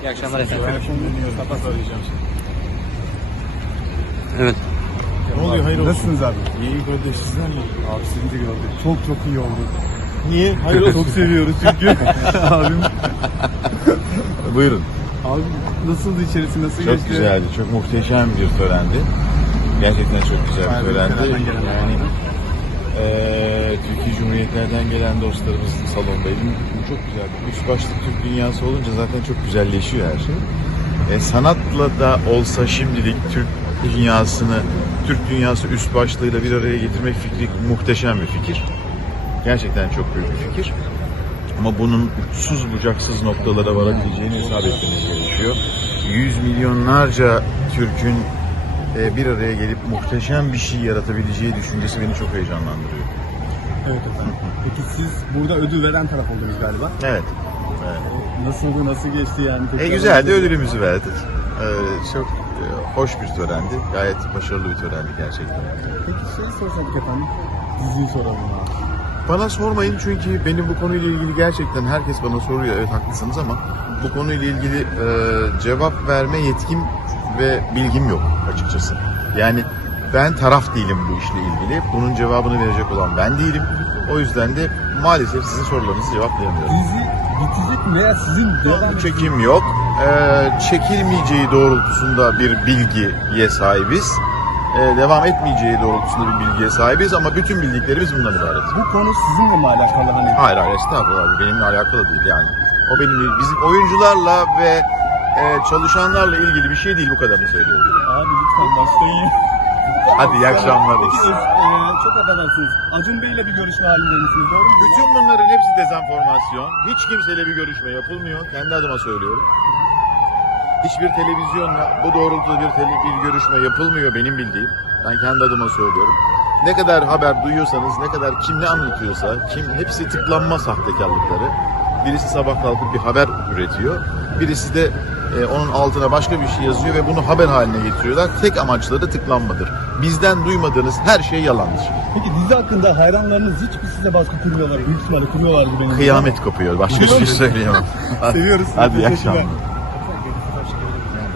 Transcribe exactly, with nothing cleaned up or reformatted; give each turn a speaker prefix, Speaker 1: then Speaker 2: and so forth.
Speaker 1: İyi akşamlar efendim.
Speaker 2: Kapat arayacağım şimdi.
Speaker 1: Evet.
Speaker 2: Ne oluyor, hayır olsun.
Speaker 3: Nasılsınız abi?
Speaker 2: İyi kardeş, sizler mi?
Speaker 3: Abi seni de gördük. Çok çok iyi oldu.
Speaker 2: Niye? Hayır olsun.
Speaker 3: Çok seviyoruz çünkü. Abim.
Speaker 4: Buyurun.
Speaker 3: Abi nasıldı içerisi, nasıl
Speaker 4: Çok
Speaker 3: geçti?
Speaker 4: güzeldi. Çok muhteşem bir törendi. Gerçekten çok güzel bir
Speaker 3: Aynen,
Speaker 4: törendi.
Speaker 3: ülkelerden gelen
Speaker 4: Yani eee Türkiye Cumhuriyetlerden gelen dostlarımız salondaydı. Bu çok güzeldi. Üç başlı Türk dünyası olunca zaten çok güzelleşiyor her şey. E, sanatla da olsa şimdilik Türk dünyasını, Türk dünyası üst başlığıyla bir araya getirmek fikri muhteşem bir fikir. Gerçekten çok büyük bir fikir. Ama bunun uçsuz bucaksız noktalara varabileceğini hesap etmeniz gerekiyor. Yüz milyonlarca Türk'ün e, bir araya gelip muhteşem bir şey yaratabileceği düşüncesi beni çok heyecanlandırıyor.
Speaker 3: Evet efendim. Peki siz burada ödül veren taraf oldunuz galiba.
Speaker 4: Evet. evet.
Speaker 3: Nasıldı, nasıl geçti yani?
Speaker 4: E, güzeldi, ödülümüzü verdik. E, çok e, hoş bir törendi. Gayet başarılı bir törendi gerçekten.
Speaker 3: Peki şey sorsak efendim. Diziyi soralım abi.
Speaker 4: Bana sormayın çünkü benim bu konuyla ilgili gerçekten herkes bana soruyor. Evet haklısınız ama bu konuyla ilgili e, cevap verme yetkim ve bilgim yok açıkçası. Yani ben taraf değilim bu işle ilgili. Bunun cevabını verecek olan ben değilim. O yüzden de maalesef sizin sorularınızı cevaplayamıyorum.
Speaker 3: Dizi bitecek mi veya sizin devam
Speaker 4: Bu çekim yok. E, çekilmeyeceği doğrultusunda bir bilgiye sahibiz. E, devam etmeyeceği doğrultusunda bir bilgiye sahibiz ama bütün bildiklerimiz bundan ibaret.
Speaker 3: Bu konu sizinle mi alakalı hani?
Speaker 4: Hayır hayır estağfurullah, benimle alakalı değil yani. O benim bizim oyuncularla ve e, çalışanlarla ilgili bir şey değil, bu kadarını söylüyorum.
Speaker 3: Abi lütfen başlayın.
Speaker 4: Hadi iyi akşamlar.
Speaker 3: Peki, e, çok affedersiniz. Acun Bey'le bir görüşme halinde misiniz? Doğru mu?
Speaker 4: Bütün bunların hepsi dezenformasyon. Hiç kimseyle bir görüşme yapılmıyor. Kendi adıma söylüyorum. Hiçbir televizyonla bu doğrultuda bir, tele, bir görüşme yapılmıyor benim bildiğim. Ben kendi adıma söylüyorum. Ne kadar haber duyuyorsanız, ne kadar kim ne anlatıyorsa, kim hepsi tıklanma sahtekarlıkları. Birisi sabah kalkıp bir haber üretiyor. Birisi de e, onun altına başka bir şey yazıyor ve bunu haber haline getiriyorlar. Tek amaçları tıklanmadır. Bizden duymadığınız her şey yalandır.
Speaker 3: Peki dizi hakkında hayranlarınız hiçbir size baskı kurmuyorlar. Büyük ihtimalle kuruyorlar gibi benim.
Speaker 4: Kıyamet kopuyor. Başka bir şey söyleyemem.
Speaker 3: Seviyoruz.
Speaker 4: Hadi iyi
Speaker 3: Teşekkürler.
Speaker 4: akşamlar.